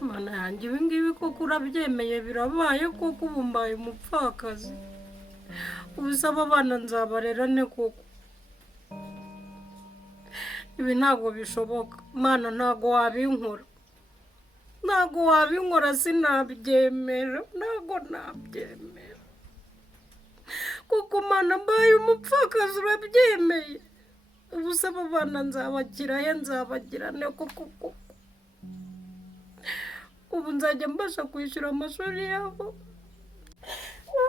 Mana yanjye ibi ngibi koko urabyemeye birabaye koko ubu mbaye umupfakazi. Ubusaba abana nzabarera ne koko? Ibi ntabwo bishoboka. Mana ntabwo wabinkora. Ntabwo wabinkora sinabyemera. Ntabwo nabyemera. Kuko Mana mbaye umupfakazi urabyemeye. Ubusaba abana nzabakira he nzabagira ne koko? Ubu nzajya mbasha kwishyura amashuri yabo?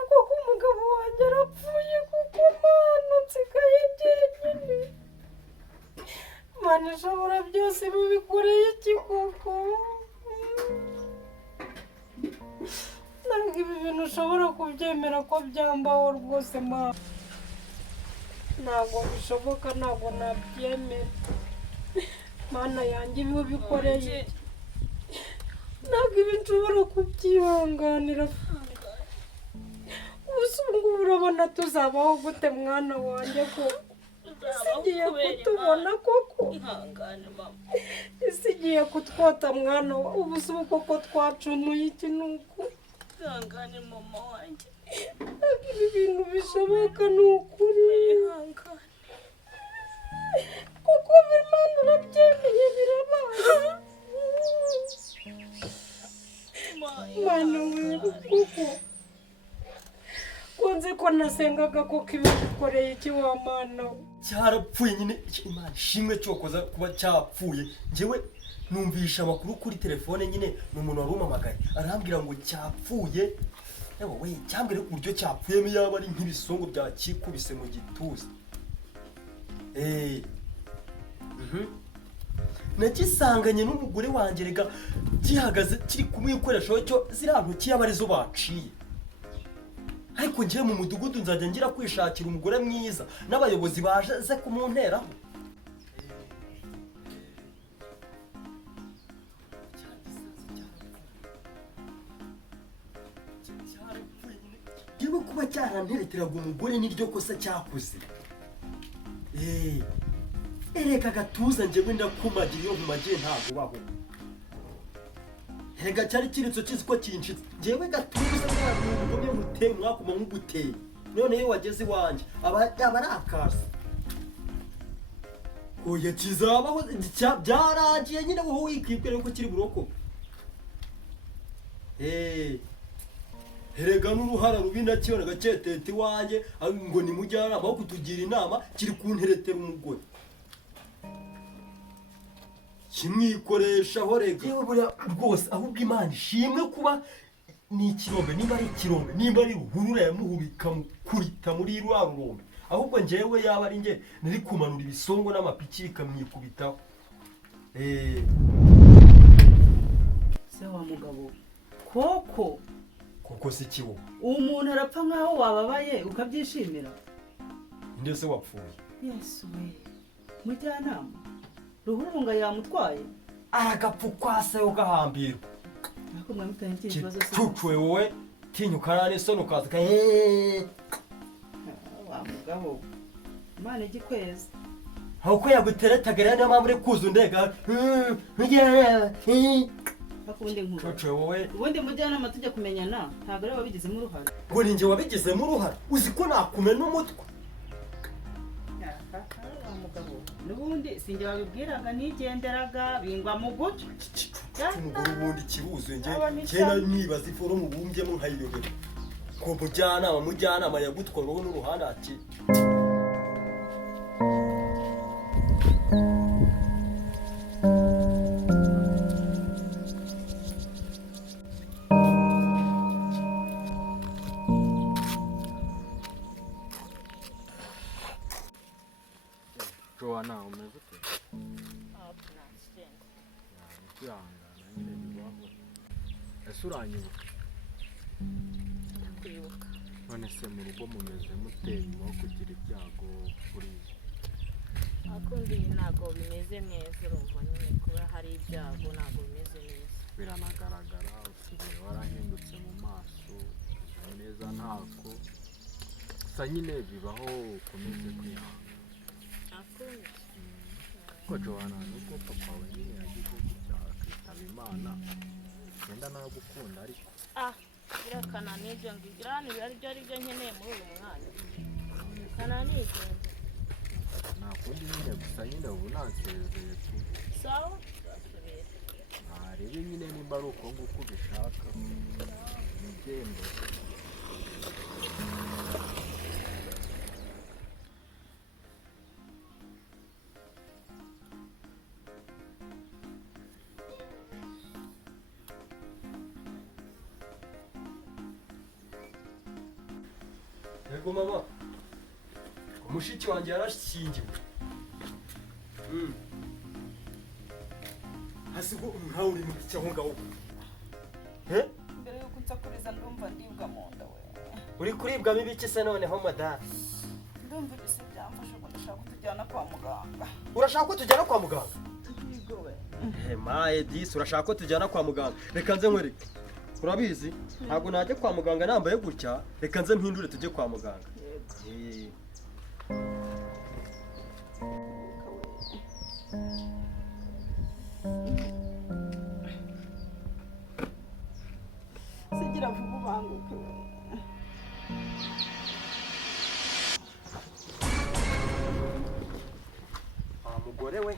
Kuko umugabo wanjye arapfuye kuko Mana nsigaye jyenyine. Mana ishobora byose mubikoreye iki koko? Ntabwo ibi bintu ushobora kubyemera ko byambaho rwose Mana. Ntabwo bishoboka, ntabwo nabyemera. Mana yanjye ibi ubikoreye iki? Ntabwo ibi nshobora kubyihanganira. Ubu ngubu urabona tuzabaho gute mwana wanjye koko? Isigiye kutubona koko? Isigiye kutwota mwana wa? Ubu si ubu koko twacumuye iki nuko? Ihangane mama wanjye. Ntabwo ibi bintu bishoboka ni ukuri. Ihangane. Kuko Imana urabyemeye birabaye. Mana wewe kuko kunze ko nasengaga koko ibikoreye iki wa Mana? Cyarapfuye nyine Imana ishimwe cyokoza kuba cyapfuye. Njewe numvisha amakuru kuri telefone nyine n'umuntu warumamagaye arambwira ngo cyapfuye. Yewe we cyambere ku buryo cyapfuye yaba ari nk'ibisongo byakikubise mu gituza. Nagisanganye n'umugore wanjye rega gihagaze kiri kumwikoresha cyo zirantuki y'abarizo baciye. Ariko ngiye mu mudugudu nzajya ngira kwishakira umugore mwiza n'abayobozi baje kumunteraho. Yewe kuba cyarantereteraga umugore niryo kosa cyakoze. Ereka gatuza njyewe ndakumagira iyo nkumagiye ntabwo baho. Hega cyari kiritso kizi ko kinshitse. Njyewe gatuza ntabwo byo muteye mwakuma nk'uguteye. None iyo wageze iwanjye aba ari akasi. Oya kizabaho byaragiye nyine wowe wikibwira ko kiri buroko. Herega n'uruhara rubi nakibona gacetete iwanjye ngo ni mujyana aho kutugira inama kiri kunteretera umugore. Kimwikoresha ho rega. Yewe buriya rwose ahubwo Imana ishimwe kuba ni ikirombe, niba ari ikirombe, niba ari ruhurura yamuhubika kurita muri rwa rurombe. Ahubwo njyewe yaba ari nge nari kumanura ibisongo n'amapiki bikamwikubitaho. Se wa mugabo koko si kiwo. Umuntu arapfa nkaho wababaye ukabyishimira. Nde se wapfuye? Yesu we. Mujyanama. Ruhurunga yamutwaye. Aragapfukwase ugahambirwa. Nako mwamutanye ikibazo se. Cucwe wowe tinyukana n'isoni ukaza wa mugabo. Imana igikweza. Aho ko yaguteretaga niyo mpamvu uri kuza ndega. Akundi nkuru. Cucwe wowe. Ubundi mujyanama tujya kumenyana ntabwo ari wabigizemo uruhare. Ngo ninjye wabigizemo uruhare. Uzi ko nakumena umutwe. Nubundi sinjye babibwiraga nigenderaga bingwa mu gutyo. Umugore ubundi kibuzuye njye nibaza iforo mubumbyemo nkayiyobera. Ko mujyanama yagutwarwaho n'uruhande ati. Joanna umeze ute? Kwihangana nyine bibaho. Ese uranyibuka? Kwibuka. None se mu rugo mumeze mute nyuma yo kugira ibyago buriya? Akundi ntabwo bimeze neza urumva nyine kuba hari ibyago ntabwo bimeze neza. Biranagaragara usigaye warahindutse mu maso neza ntako. Gusa nyine bibaho ukomeze kwihangana. Ko Joanna nubwo papa we nyine yagize gutya akitaba Imana wenda nagukunda ariko birakana n'ibyo ngibyo hano ari byo nkeneye muri uyu mwanya kana n'ibyo nta kundi nyine gusa nyine ubu nansezeye tu sawa ntarebe nyine nimba ari uko nguko ubishaka mugende Yego mama, umushiki wanjye yarashyingiwe. Hasi ko nkawe uri mu cyaho ngaho. mbere yuko unsakuriza ndumva ndibwa mu nda we. Uri kuribwamo ibiki se noneho madame? Ndumva ibise byamfashe ngo ndashaka kutujyana kwa muganga. Urashaka ko tujyana kwa muganga? Yego we. Maye disi urashaka ko tujyana kwa muganga. Reka nze nkwereke. Urabizi ntabwo najya kwa muganga nambaye gutya, reka nze mpindure tujye kwa muganga. Sigira vuba ubanguke we. Mugore we